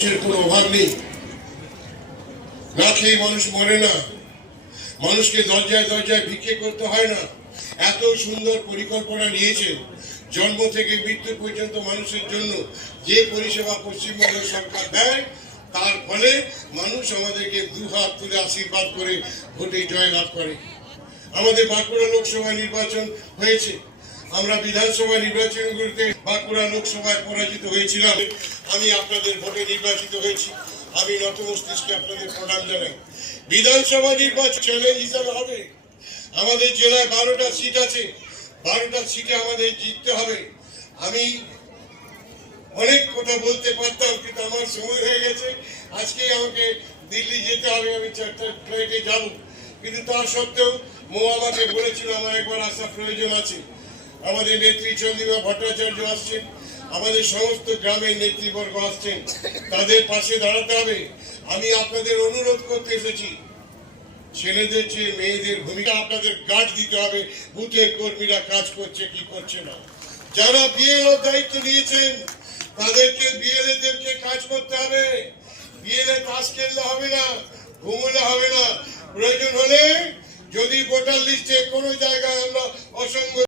কোনো অভাব নেই, না খেয়ে মানুষ মরে না, মানুষকে দরজায় দরজায় ভিক্ষে করতে হয় না। এত সুন্দর পরিকল্পনা নিয়েছেন, জন্ম থেকে মৃত্যু পর্যন্ত মানুষের জন্য যে পরিষেবা পশ্চিমবঙ্গ সরকার দেয়, তার ফলে মানুষ আমাদেরকে দুহাত তুলে আশীর্বাদ করে ভোটে জয়লাভ করে। আমাদের বাঁকুড়া লোকসভা নির্বাচন হয়েছে, আমরা বিধানসভা নির্বাচনগুলিতে বাঁকুড়া লোকসভায় পরাজিত হয়েছিলাম। আমি আপনাদের ভোটে নির্বাচিত হয়েছি, আমি নত মস্তিষ্কে আপনাদের প্রণাম জানাই। বিধানসভা নির্বাচন চ্যালেঞ্জ হিসাবে হবে, আমাদের জেলায় 12টা সিট আছে, 12টা সিটে আমাদের জিততে হবে। আমি অনেক কথা বলতে পারতাম, কিন্তু আমার সময় হয়ে গেছে, আজকেই আমাকে দিল্লি যেতে হবে, আমি 4টার ফ্লাইটে যাব। কিন্তু তা সত্ত্বেও মো আমাকে বলেছিল আমার একবার আসা প্রয়োজন আছে। আমাদের নেত্রী চন্দ্রিমা ভট্টাচার্য আসছেন, আমাদের সমস্ত গ্রামের নেতৃবর্গ আসছেন, তাদের পাশে দাঁড়াতে হবে। আমি আপনাদের অনুরোধ করতে এসেছি, ছেলেদের চেয়ে মেয়েদের ভূমিকা আপনাদের গার্ড দিতে হবে, বুথে কর্মীরা কাজ করছে কি করছে না। যারা বিএলও দায়িত্ব নিয়েছেন তাদেরকে বিএলএদেরকে কাজ করতে হবে। বিএলএ তাস খেললে হবে না, ঘুমলে হবে না। প্রয়োজন হলে যদি ভোটার লিস্টে কোনো জায়গায় আমরা অসংগতি